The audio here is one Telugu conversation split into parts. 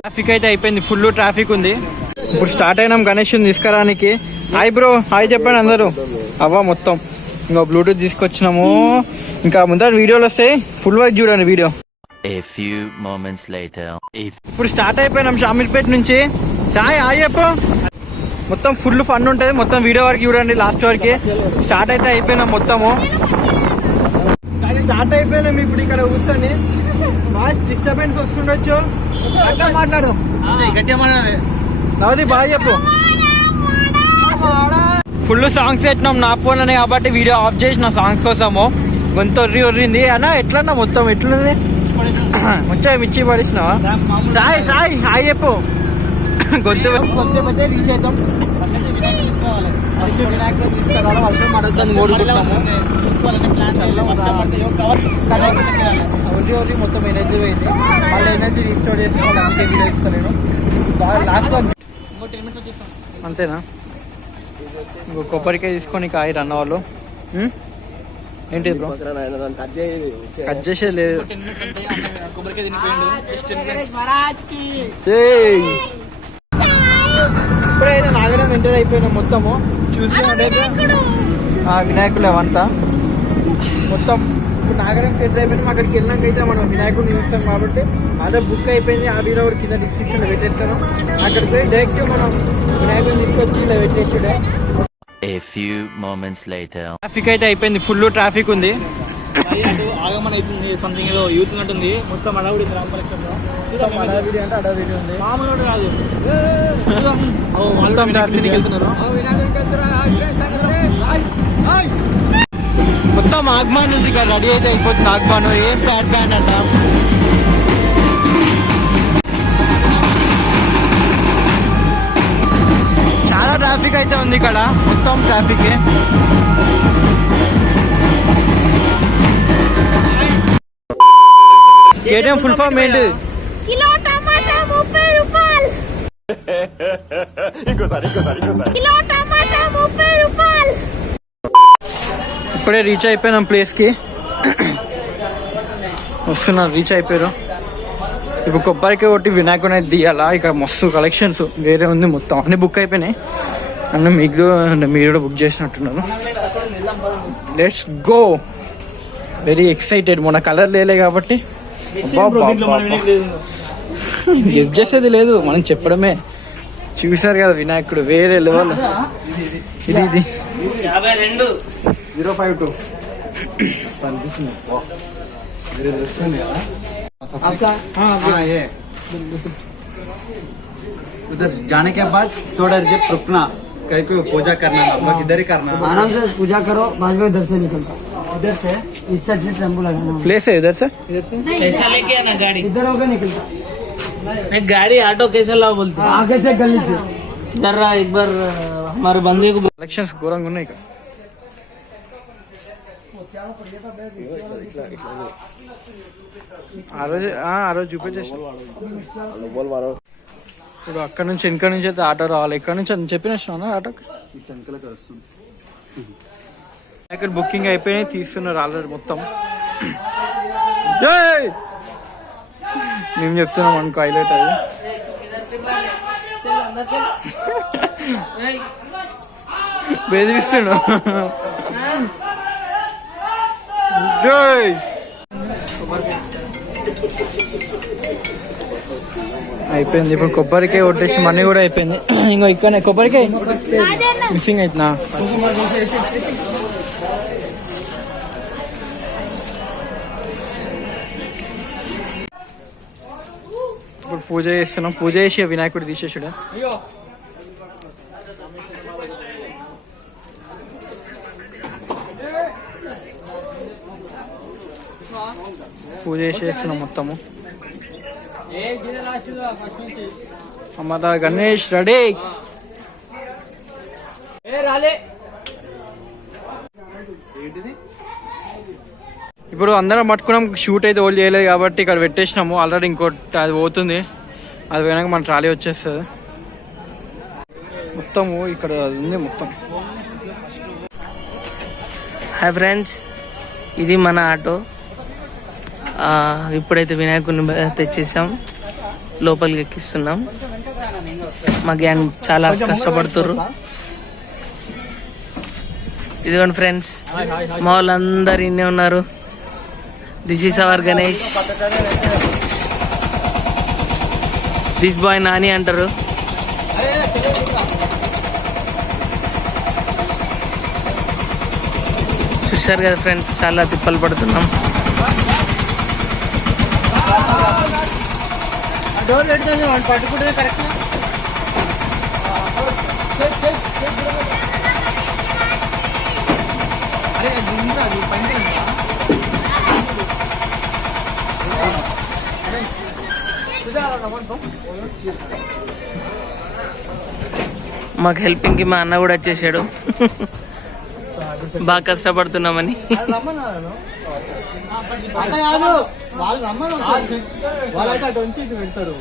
ట్రాఫిక్ అయితే అయిపోయింది, ఫుల్ ట్రాఫిక్ ఉంది. ఇప్పుడు స్టార్ట్ అయినాం గణేష్ తీసుకురానికి. హాయ్ బ్రో, హాయ్ చెప్పండి అందరూ. అవ్వ మొత్తం ఇంకా బ్లూటూత్ తీసుకొచ్చినాము. ఇంకా ముందర వీడియోలు వస్తాయి, ఫుల్ వైజ్ చూడండి వీడియో. ఇప్పుడు స్టార్ట్ అయిపోయినాం షామీర్పేట నుంచి. హాయ్ హాయ్ చెప్పు. మొత్తం ఫుల్ ఫన్ ఉంటుంది, మొత్తం వీడియో వరకు చూడండి లాస్ట్ వరకు. స్టార్ట్ అయితే అయిపోయినాం మొత్తము. స్టార్ట్ అయిపోయినాం ఇప్పుడు ఇక్కడ కూర్చొని. వాయిస్ డిస్టర్బెన్స్ వస్తుండొచ్చు, అట్లా మాట్లాడు, గట్టిగా మాట్లాడాలి. నవది బాగా చెప్పు. ఫుల్ సాంగ్స్ పెట్టినాం నా ఫోన్ అని కాబట్టి వీడియో ఆఫ్ చేసిన సాంగ్స్ కోసము. గొంతు ఒర్రింది అన్న. ఎట్లన్నా మొత్తం ఎట్లుంది, కొంచెం మిర్చి పడిస్తున్నావా? సాయి సాయి హాయ్ చెప్పు. గొంతు రీచ్ అవుతాం. మొత్తం ఎనర్జీ పోయింది, మళ్ళీ ఎనర్జీ రీస్టోర్ చేసుకోవాలి. వీడియో ఇస్తాను నేను లాస్ట్ అంతేనా. ఇంకో కొబ్బరికాయ తీసుకొని కాయ అన్న వాళ్ళు. ఏంటి బ్రో కట్ చేసేది లేదు. ఇప్పుడైతే నాగరం ఎంటర్ అయిపోయినాం మొత్తము. చూసినట్టయితే వినాయకులు అవంతా మొత్తం ఇప్పుడు నాగరం ఎంటర్ అయిపోయినాం. అక్కడికి వెళ్ళినాక అయితే మనం వినాయకుడిని చూస్తాం కాబట్టి ఆల్రెడీ బుక్ అయిపోయింది. ఆ వీడియో కింద డిస్క్రిప్షన్లో పెట్టేస్తాను. అక్కడికి పోయి డైరెక్ట్ మనం వినాయకుడిని తీసుకొచ్చి ఇలా పెట్టేసాడే. ట్రాఫిక్ అయితే అయిపోయింది, ఫుల్ ట్రాఫిక్ ఉంది. ఆగమన అవుతుంది, సంథింగ్ ఏదో యూత్ ఉన్నట్టుంది. మొత్తం అడవిడి రామకృష్ణలో అడవిడి అంటే అడవిడి ఉంది, మామూలు కాదు. మొత్తం ఆగమాన్ ఉంది కదా, రెడీ అయితే అయిపోతుంది ఆగమాన్. ఏం బ్యాడ్ బ్యాండ్ అంట. చాలా ట్రాఫిక్ అయితే ఉంది ఇక్కడ, మొత్తం ట్రాఫిక్. కేటీఎం ఫుల్ ఫామ్ ఏంటి? కిలో టమాటా 30 రూపాయలు. కిలో టమాటా 30 రూపాయలు. ఇప్పుడే రీచ్ అయిపోయినాం ప్లేస్ కి. వస్తున్నారు, రీచ్ అయిపోయారు. ఇప్పుడు కొబ్బరికి ఒకటి వినాయకుని అయితే తీయాలా. ఇక్కడ మస్తు కలెక్షన్స్ వేరే ఉంది, మొత్తం అన్ని బుక్ అయిపోయినాయి. అన్న మీకు మీరు కూడా బుక్ చేసినట్టున్నారు. Let's go. Very excited. మొన్న కలర్ లేలే కాబట్టి గిఫ్ట్ చేసేది లేదు, మనం చెప్పడమే. చూసారు కదా వినాయకుడు వేరే లెవెల్. ఇది ఇది 052 उधर जाने के बाद थोड़ा देर रुकना, कहीं को पूजा करना, हम लोग इधर ही करना. आराम से पूजा करो, बाद में इधर से निकलता. इधर से इस साइड से टेम्पो लगाना. प्लेस है इधर से कैसा लेके आना गाड़ी? इधर होकर निकलता. नहीं गाड़ी ऑटो कैसे लाओ बोलते? आगे से गली से. जरा एक बार हमारे बंदे को కలెక్షన్స్ ఘోరంగా ఉన్నాయి ఇక్కడ. ఆ రోజు చూపించేసి ఇప్పుడు అక్కడ నుంచి వెనక నుంచి అయితే ఆటో రావాలి. ఇక్కడ నుంచి అని చెప్పిన ఆటోకి ఇక్కడ బుకింగ్ అయిపోయి తీస్తున్నారు ఆల్రెడీ మొత్తం. మేము చెప్తున్నాం అనుకో హైలైట్ అది. బెదిరిస్తున్నాడు. జై అయిపోయింది. ఇప్పుడు కొబ్బరికాయ కొట్టేసి మనీ కూడా అయిపోయింది. ఇంకో ఇక్కడనే కొబ్బరికాయ మిస్సింగ్ అవుతున్నా. ఇప్పుడు పూజ చేస్తున్నాం. పూజ చేసి వినాయకుడు తీసేసాడు. పూజ చేసేస్తున్నాం మొత్తము. అమ్మద గణేష్ రెడీ. ఇప్పుడు అందరం పట్టుకున్నాం. షూట్ అయితే ఓల్డ్ చేయలేదు కాబట్టి ఇక్కడ పెట్టేసినాము. ఆల్రెడీ ఇంకోటి అది పోతుంది, అది పోయినాక మన ట్రాలీ వచ్చేస్తుంది. మొత్తము ఇక్కడ ఉంది మొత్తం. హాయ్ ఫ్రెండ్స్, ఇది మన ఆటో. ఇప్పుడైతే వినాయకుడిని తెచ్చేసాం. లోపలికి ఎక్కిస్తున్నాం. మా గ్యాంగ్ చాలా కష్టపడుతుర్రు. ఇదిగోండి ఫ్రెండ్స్, మా వాళ్ళందరూ ఇన్నే ఉన్నారు. This is our Ganesh, this boy Nani అంటారు. చూశారు కదా ఫ్రెండ్స్, చాలా తిప్పలు పడుతున్నాం. డోర్ పెడతాను పట్టుకుంటే కరెక్ట్. మాకు హెల్పింగ్ కి మా అన్న కూడా వచ్చేసాడు. బాగా కష్టపడుతున్నామని. వాళ్ళు రమ్మను, వాళ్ళైతే అటు వచ్చి ఇటు పెడతారు.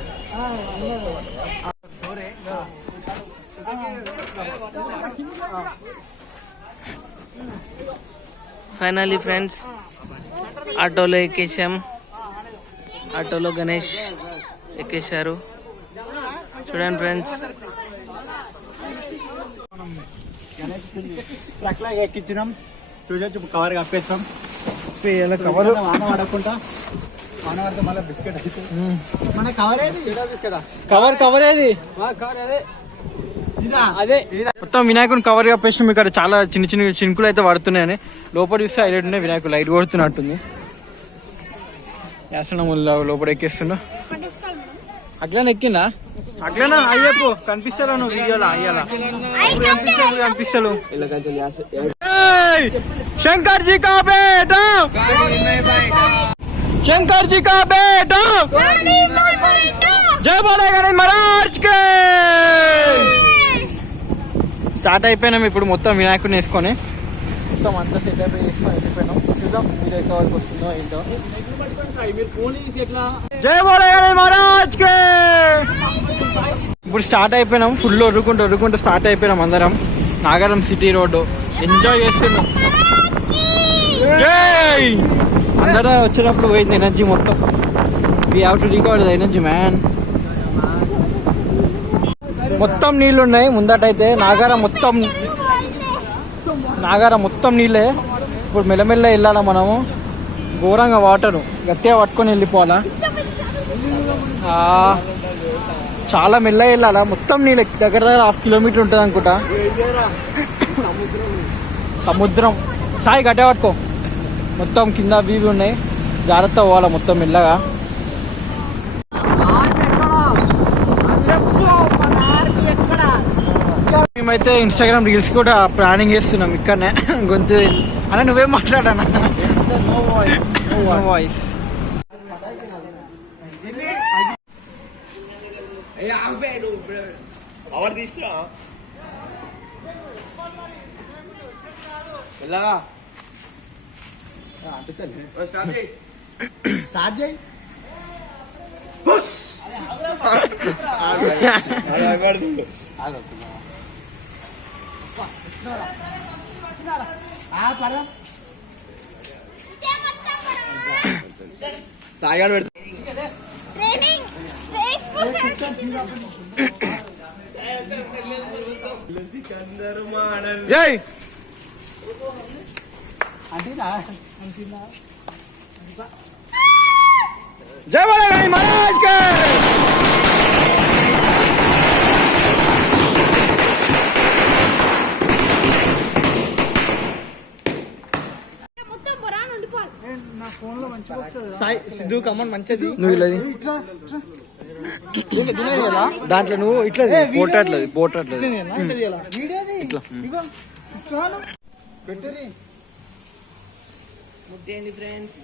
ఫైనలీ ఫ్రెండ్స్, ఆటోలో ఎక్కేసాం. ఆటోలో గణేష్ ఎక్కేశారు. చూడండి ఫ్రెండ్స్, ట్రక్ లాగా ఎక్కించినాం. చూడొచ్చు, కవర్ కప్పేస్తాం. కవర్ వాన పడకుండా, వాన పడితే మళ్ళీ బిస్కెట్ అయితే మన కవర్ ఏది? కవర్ కవర్ ఏది? ఇదా? అదే మొత్తం వినాయకుని కవర్ కప్పేసి ఇక్కడ చాలా చిన్న చిన్న చినుకులు అయితే పడుతున్నాయని. లోపల చూస్తే హైలైట్ ఉన్నాయి. వినాయకుడు లైట్ కొడుతున్నట్టుంది. వేస్తున్నాం లోపల ఎక్కిస్తున్నా. అట్లనే ఎక్కిందా? అట్లనా అయ్యప్పు కనిపిస్తారా నువ్వు వీడియోలో? అయ్యాలా కనిపిస్తాడు. శంకర్ జీ కా బేటా, శంకర్ జీ కా బేటా, జై బోలే గణేష్ మహారాజ్ కే. స్టార్ట్ అయిపోయినాం ఇప్పుడు. మొత్తం వినాయకుడిని వేసుకొని మొత్తం అంతా సెట్ అయిపోయి వేసుకొని వెళ్ళిపోయినాం. చూద్దాం మీరు ఎక్కడ వరకు వస్తుందో ఏంటో. జై బోలే గణేష్ మహారాజ్ కే. ఇప్పుడు స్టార్ట్ అయిపోయినాం. ఫుల్ ఒరుకుంటూ స్టార్ట్ అయిపోయినాం అందరం. నాగరం సిటీ రోడ్డు ఎంజాయ్ చేస్తున్నాం. జై అందరూ వచ్చినప్పుడు పోయింది ఎనర్జీ మొత్తం. We have to record the energy man. మొత్తం నీళ్ళు ఉన్నాయి ముందటైతే. నాగారం మొత్తం నీళ్ళే. ఇప్పుడు మెల్లమెల్ల వెళ్ళాలా మనము. ఘోరంగా వాటరు గట్టిగా పట్టుకొని వెళ్ళిపోవాలా. చాలా మెల్లగా వెళ్ళాలా. మొత్తం నీళ్ళు దగ్గర 1/2 కిలోమీటర్ ఉంటుంది అనుకుంటా. సముద్రం. సాయి గట్టిగా పట్టుకో. మొత్తం కింద వీవి ఉన్నాయి. జాగ్రత్త పోవాలా మొత్తం మెల్లగా. మేమైతే ఇన్స్టాగ్రామ్ రీల్స్ కూడా ప్లానింగ్ చేస్తున్నాం ఇక్కడనే. గొంతు అన్న నువ్వేం మాట్లాడానా? వాయిస్ స్టార్ట్ చేయి. సాయిగాడు పెడతా. ట్రైనింగ్ జై జై బోలే గణేష్ మహారాజ్ కే. సాయి సిద్ధు కమన్ మంచిది. నువ్వు ఇలా దాంట్లో నువ్వు ఇట్లా పోటాట్లేదు ఇట్లా ముట్టేయండి ఫ్రెండ్స్.